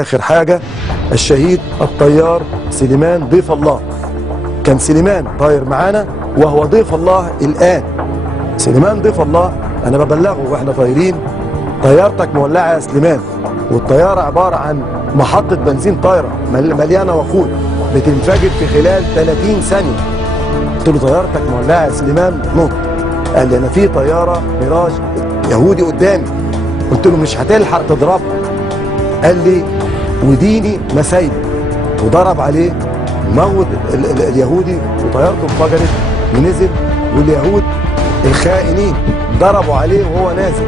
آخر حاجة الشهيد الطيار سليمان ضيف الله. كان سليمان طاير معانا وهو ضيف الله الآن. سليمان ضيف الله أنا ببلغه وإحنا طايرين: طيارتك مولعة يا سليمان، والطيارة عبارة عن محطة بنزين طايرة مليانة وقود بتنفجر في خلال 30 ثانية. قلت له: طيارتك مولعة يا سليمان، نط. قال لي: أنا في طيارة ميراج يهودي قدامي. قلت له: مش هتلحق تضربها. قال لي: وديني مسايبه، وضرب عليه موت اليهودي وطيارته انفجرت ونزل، واليهود الخائنين ضربوا عليه وهو نازل،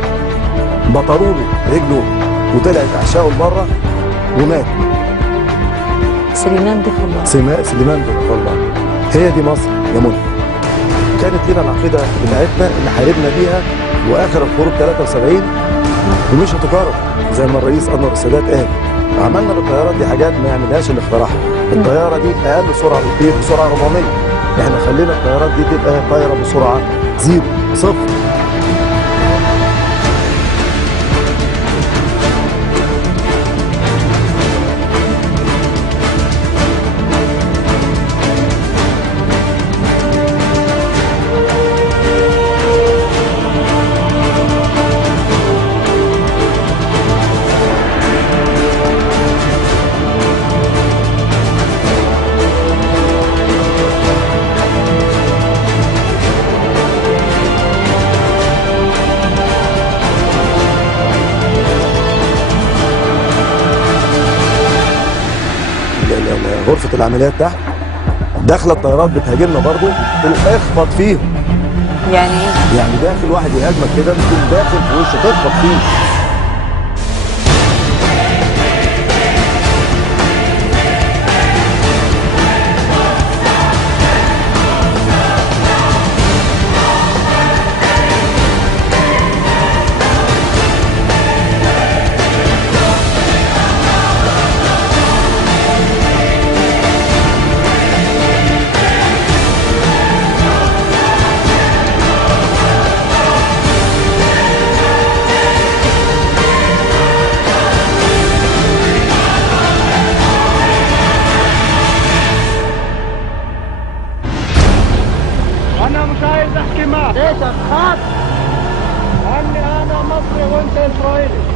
بطروا له رجله وطلعت عشاءه لبره ومات. سليمان ضيف الله. سليمان ضيف الله. هي دي مصر يا منى. كانت لنا العقيده بتاعتنا اللي حاربنا بيها واخر الحروب 73 ومش هتكرر زي ما الرئيس انور السادات قال. عملنا بالطيارات دي حاجات ما يعملهاش اللي اخترعها. الطياره دي اقل سرعه بكتير، بسرعه 400. احنا خلينا الطيارات دي تبقى طايره بسرعه 0. غرفة العمليات تحت داخله الطيارات بتهاجمنا برضه، اخبط فيهم. يعني ايه؟ يعني داخل واحد يهاجمك كده تكون داخل في وشه تخبط فيه. أنا مش عايز أحكي معك. ليش أخاف؟ لأني أنا مصري وأنت إسرائيلي.